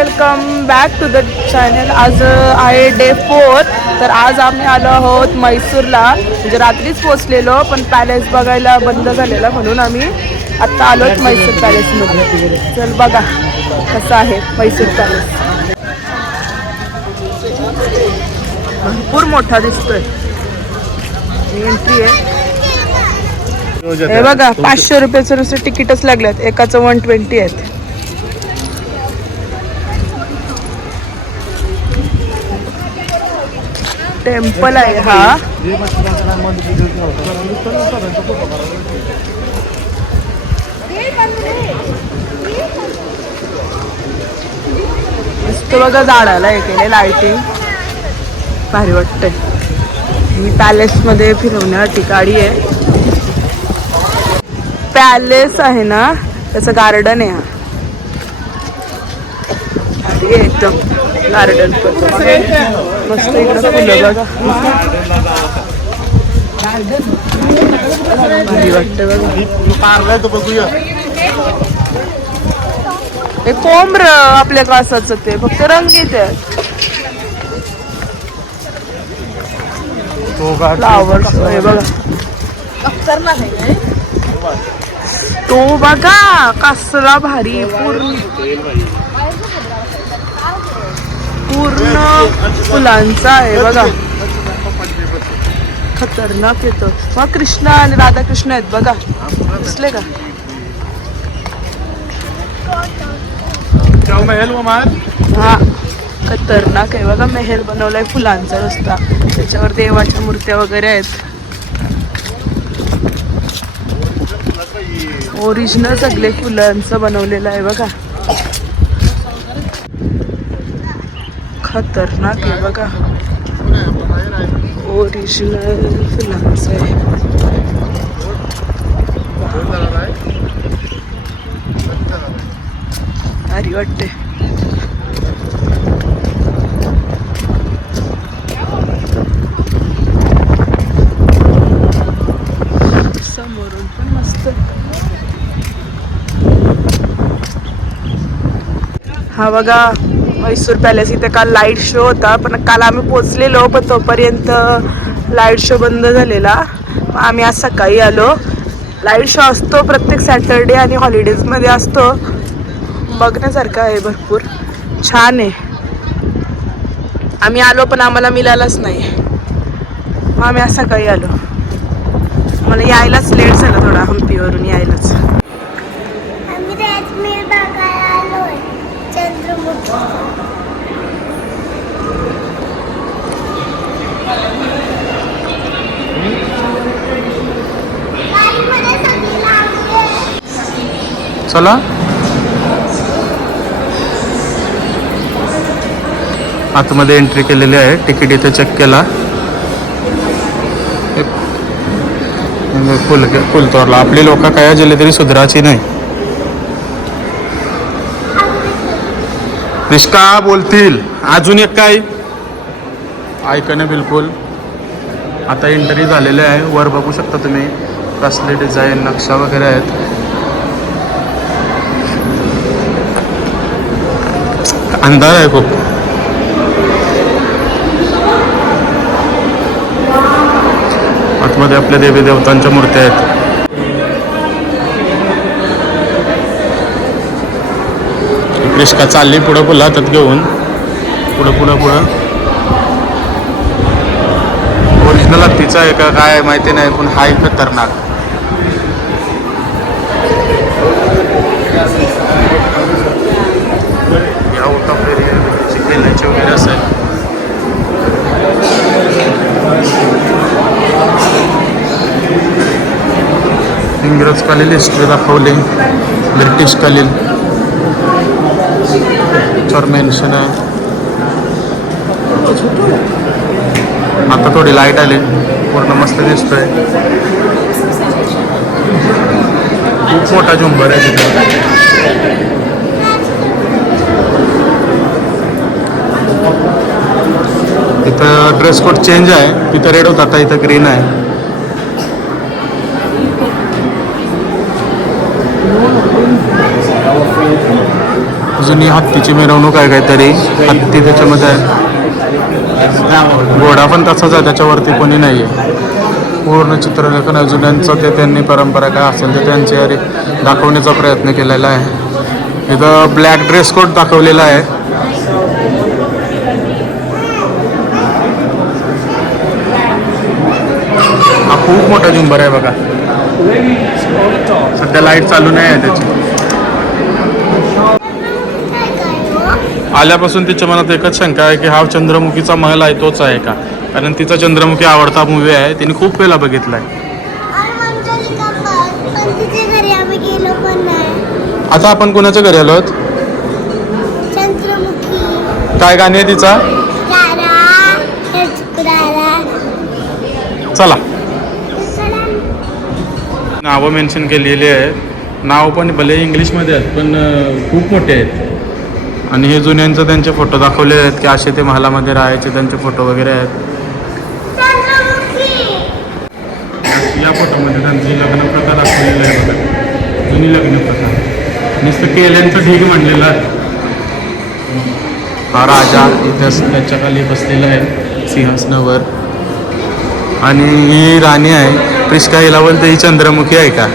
Welcome back to the channel. आज आहे day 4. तर आज आम्ही आलो आहोत म्हैसूरला. म्हणजे रात्रीच पोचलेलो पण पॅलेस बघायला बंद झालेला म्हणून आम्ही आत्ता आलोत म्हैसूर पॅलेसमध्ये. चल बघा कसं आहे म्हैसूर पॅलेस. भरपूर मोठा दिसतोय. एंट्री आहे हे बघा. 500 रुपयाचं नुसतं तिकीटच लागल्यात. एकाचं 120 आहेत. टेम्पल आहे हा. मस्त बघा झाडाला हे केले लाइटिंग. भारी वाटतंय. मी पॅलेस मध्ये फिरवण्यासाठी गाडी आहे. पॅलेस आहे ना त्याचं गार्डन आहे हा. एकदम गार्डन मस्त. इकडं फुलं बघा. भारी वाटतं बघा. हे कोंबड आपल्या कासाचं ते फक्त रंगीत आहे. फ्लावर्स आहे बघा. तो बघा कसला भारी. पूर्ण फुलांचा आहे बघा. खतरनाक येतो. मग कृष्ण आणि राधाकृष्ण आहेत बघा. दिसले का? हा खतरनाक आहे बघा. मेहेल बनवलाय फुलांचा रस्ता. त्याच्यावर देवाच्या मूर्त्या वगैरे आहेत. ओरिजिनल सगळे फुलांचं बनवलेलं आहे बघा. खतरनाक आहे बघा. ओरिजिनल फुलांचं आहे. भारी वाटते. समोरून पण मस्त. हा बघा म्हैसूर पॅलेस. इथे काल लाईट शो होता पण काल आम्ही पोचलेलो पण तोपर्यंत लाईट शो बंद झालेला. आम्ही आज सकाळी आलो. लाईट शो असतो प्रत्येक सॅटर्डे आणि हॉलिडेजमध्ये असतो. बघण्यासारखं आहे. भरपूर छान आहे. आम्ही आलो पण आम्हाला मिळालंच नाही. मग आम्ही आज सकाळी आलो. मला यायलाच लेट झाला थोडा हम्पीवरून यायलाच. चला आतमध्ये एंट्री केलेली आहे. तिकीट इथे चेक केला. फुल तोरला. आपली लोक काय गेले तरी सुधराची नाही. रिश्का बोलतील. अजून एक काय ऐकणे बिलकुल. आता एंट्री झालेली आहे. वर बघू शकता तुम्ही कसले डिझाईन नक्षा वगैरे आहेत. अंधार आहे खूप. आतमध्ये आपल्या देवी देवतांच्या मूर्त्या आहेत. रिश्का चालली पुढं पुढं हातात घेऊन. पुढं ओरिजिनल हत्तीचा आहे का काय माहिती नाही पण हाय खतरनाक. आउट ऑफ एरिया खेळण्याचे वगैरे असेल. इंग्रजकालीन हिस्ट्री दाखवली. ब्रिटिशकालीन वर मेन्शन आहे. आता थोडी लाईट आली. पूर्ण मस्त दिसतोय. खूप मोठा झुंबर आहे तिथे. इथं ड्रेस कोड चेंज आहे. तिथं रेड होता आता इथं ग्रीन आहे. बाजूनी हत्तीची मिरवणूक आहे काहीतरी, हत्ती त्याच्यामध्ये आहे. घोडा पण तसाच आहे, त्याच्यावरती कोणी नाही आहे. पूर्ण चित्रलेखन जुन्यांचं ते त्यांनी परंपरा काय असेल ते त्यांची अरे दाखवण्याचा प्रयत्न केलेला आहे. इथं ब्लॅक ड्रेस कोड दाखवलेला आहे. हा खूप मोठा झुंबर आहे बघा. सध्या लाईट चालू नाही आहे त्याची. आल्यापासून तिच्या मनात एकच शंका आहे की हा चंद्रमुखीचा महल आहे तोच आहे का, कारण तिचा चंद्रमुखी आवडता मूवी आहे, तिने खूप वेळा बघितलाय. आता आपण कोणाच्या घरी आलो? काय गाणी आहे तिचा? चला, नावं मेन्शन केलेली आहेत. नाव पण भले इंग्लिशमध्ये आहेत पण खूप मोठे आहेत. आणि हे जुन्यांचं त्यांचे फोटो दाखवले आहेत की असे ते महालामध्ये राहायचे, त्यांचे फोटो वगैरे आहेत. या फोटोमध्ये त्यांची लग्न प्रथा दाखवलेली आहे बघा, जुनी लग्न प्रथा. नुसतं केल्यांचं ढीग म्हणलेलं आहे. हा राजा इथं त्याच्या खाली बसलेला आहे सिंहासनावर. आणि ही राणी आहे प्रिस्का. हिला बोलते ही चंद्रमुखी आहे का?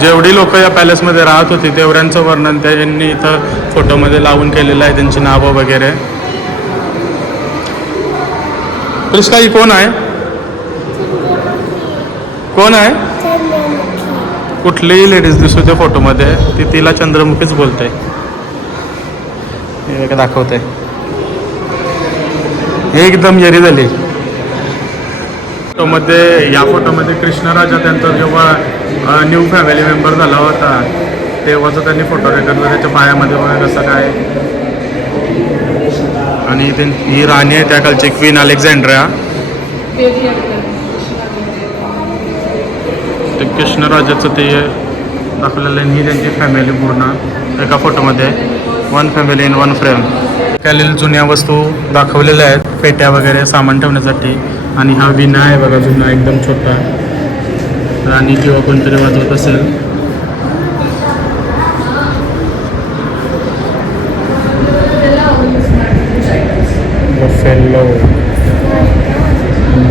जेवढी लोक या पॅलेसमध्ये राहत होती तेवढ्यांचं वर्णन त्यांनी इथं फोटोमध्ये लावून केलेलं आहे, त्यांची नावं वगैरे. प्रिस्का ही कोण आहे? कोण आहे? कुठलीही लेडीज दिसू त्या फोटोमध्ये ती तिला चंद्रमुखीच बोलते. हे दाखवते एकदम येरी झाली. फोटोमध्ये, या फोटोमध्ये कृष्णराजा त्यांचा जेव्हा न्यू फॅमिली मेंबर झाला होता तेव्हाचा त्यांनी फोटो रेकॉर्ड त्याच्या पायामध्ये बघा कसं काय. आणि ही राणी आहे त्या कालची क्वीन अलेक्झांड्रिया. ते कृष्णराजाचं ते दाखवलेलं आहे. ही त्यांची फॅमिली पूर्ण एका फोटोमध्ये, one family in one frame. त्यातील जुन्या वस्तू दाखवलेल्या आहेत, पेट्या वगैरे सामान ठेवण्यासाठी. आणि हा विणा आहे बघा, जुना एकदम छोटा. राणी किंवा कोणतरी वाजवत असेल. बफेलो,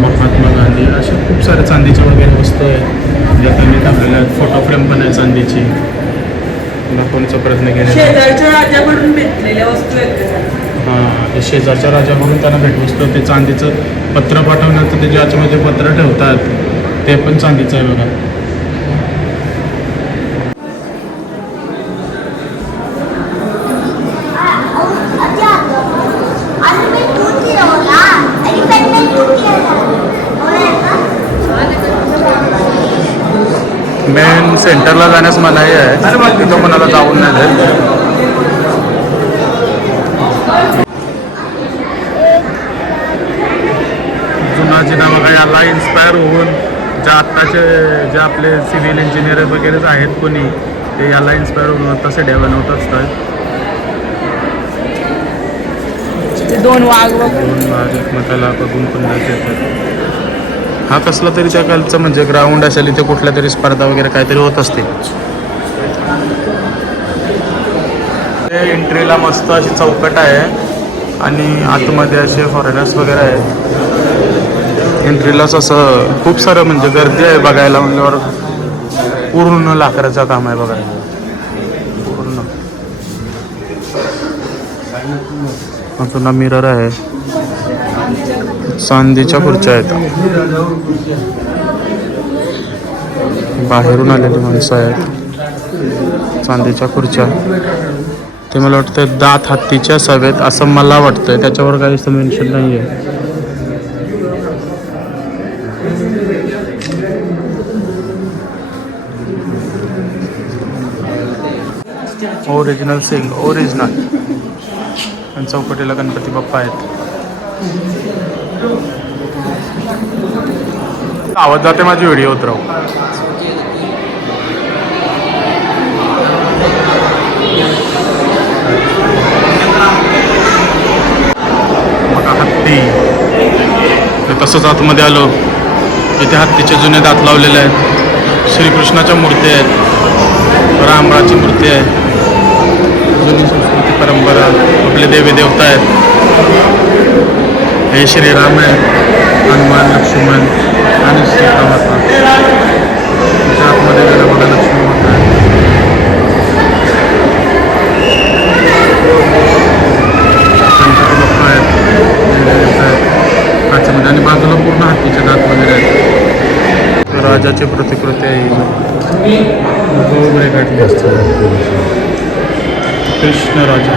महात्मा गांधी, अशा खूप साऱ्या चांदीच्या वगैरे वस्तू आहेत ज्या त्यांनी टाकलेल्या आहेत. फोटो फ्रेम पण आहे चांदीची, दाखवण्याचा प्रयत्न केला. शेजारच्या राजाकडून भेटलेल्या वस्तू आहेत. हां, ते शेजारच्या राजाकडून त्यांना भेटवस्तू. ते चांदीचं पत्र पाठवण्याचं ते ज्याच्यामध्ये पत्र ठेवतात ते पण चांदीचं आहे बघा. मेन सेंटरला जाण्यास मनाई आहे, तिथं कोणाला जाऊन नाही देत. जुना जिना बघा, याला इन्स्पायर होऊन ज्या आत्ताचे जे आपले सिव्हिल इंजिनियर वगैरे आहेत कोणी, ते याला इन्स्पायर होऊन आता सड्या बनवत असतात. दोन वाघ एकमेकाला बघून पुन्हा येतात. हा कसला तरी त्या कालचं म्हणजे ग्राउंड असेल, इथे कुठल्या तरी स्पर्धा वगैरे काहीतरी होत असते. एंट्रीला मस्त अशी चौकट आहे आणि आतमध्ये असे फॉरेनर्स वगैरे आहेत. एंट्रीलाच असं खूप सारं म्हणजे गर्दी आहे बघायला म्हणल्यावर. पूर्ण लाकडाचं काम आहे बघायला पूर्ण. पुन्हा मिरर आहे, चांदीच्या खुर्च्या आहेत. बाहेरून आलेली माणसं आहेत, चांदीच्या खुर्च्या. ते मला वाटतं दात हत्तीच्या असावेत असं मला वाटतंय, त्याच्यावर काहीच मेन्शन नाही आहे. ओरिजिनल सिंग, ओरिजिनल. आणि चौकटीला गणपती बाप्पा आहेत. आवाज जाते माझी व्हिडिओ उतरव. असंच आतमध्ये आलो. इथे हत्तीचे जुने दात लावलेले आहेत. श्रीकृष्णाच्या मूर्ती आहेत. रामराची मूर्ती आहे. जुनी संस्कृती परंपरा. आपले देवी देवता आहेत. हे श्रीराम आहे, हनुमान, लक्ष्मण आणि सीता माता. त्याच्या आतमध्ये गेलं बघा लक्ष्मी माता आहे. गणपती बाप्पा आहेत, देवता आहेत काचेमध्ये आणि बाजूला पूर्ण हत्तीचे दात वगैरे आहेत. राजाची प्रतिकृती आहे. कृष्ण राजा.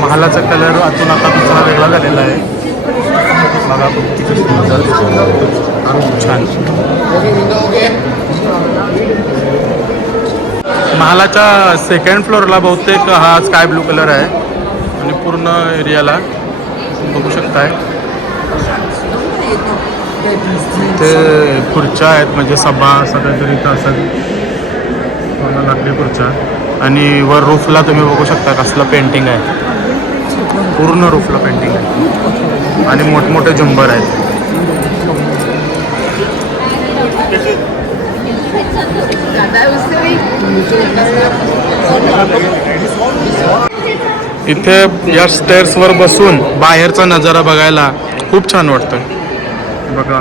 महालाचा कलर आतून आता दुसरा वेगळा झालेला आहे. बघा किती सुंदर खूप छान. महालाच्या सेकंड फ्लोअरला बहुतेक हा स्काय ब्लू कलर आहे आणि पूर्ण एरियाला बघू शकताय ते खुर्च्या आहेत, म्हणजे सभा सगळ्या इथं असं पूर्ण लाकडी खुर्च्या. आणि वर रूफला तुम्ही बघू शकता कसलं पेंटिंग आहे. पूर्ण रूफला पेंटिंग आहे आणि मोठमोठे झुंबर आहेत. इथे या स्टेअर्सवर बसून बाहेरचा नजारा बघायला खूप छान वाटतं. बघा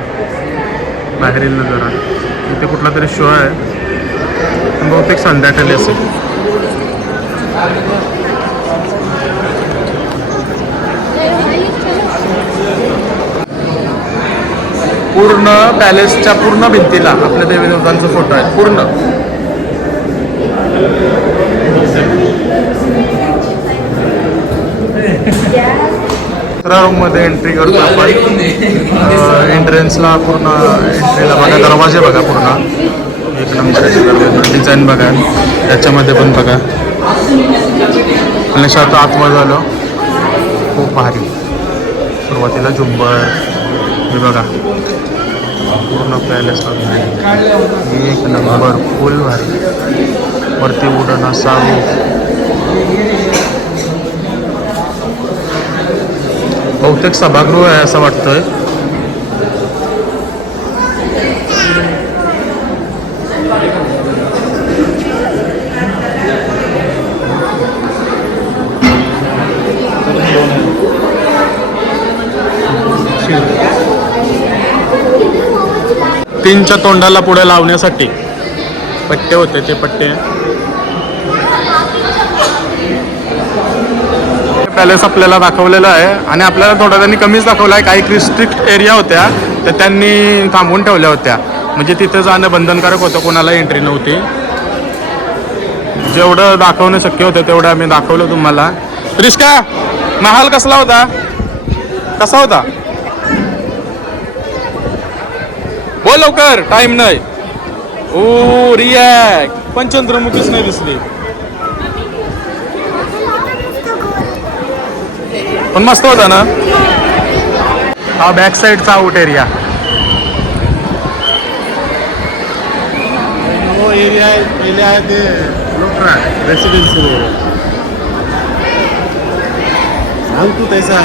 बाहेरील नजारा. इथे कुठला तरी शो आहे, बहुतेक संध्याकाळी असेल. पूर्ण पॅलेसच्या पूर्ण भिंतीला आपल्या देवी देवतांचा फोटो आहे. पूर्ण रूम मध्ये एंट्री करतो आपण. एंट्रन्सला पूर्ण एंट्रीला बघा दरवाजे बघा पूर्ण एक नंबरचे दरवाजे. डिझाईन बघा त्याच्यामध्ये पण बघा. आणि शात आतमध्ये झालो खूप भारी. सुरुवातीला झुंबर हे बघा पूर्ण पॅलेस एक नंबर फुल भारी. वरती उडण असा बहुतेक सभागृह आहे असं वाटतंय. तीनच्या तोंडाला पुढे लावण्यासाठी पट्टे होते ते पट्टे. पॅलेस आपल्याला दाखवलेलं आहे आणि आपल्याला थोडा त्यांनी कमीच दाखवलं आहे. काही रिस्ट्रिक्ट एरिया होत्या तर त्यांनी थांबवून ठेवल्या होत्या, म्हणजे तिथं जाणं बंधनकारक होतं, कोणाला एंट्री नव्हती. जेवढं दाखवणं शक्य होतं तेवढं आम्ही दाखवलं तुम्हाला. रिश्का महाल कसला होता, कसा होता बोल लवकर, टाइम नाही. ओ रिॲक्ट पण चंद्रमुखीच नाही दिसली, पण मस्त होता ना. हा बॅक साईडचा आउट एरिया. वो एरिया आहे ते रेसिडेन्सी. सांग तू तैसा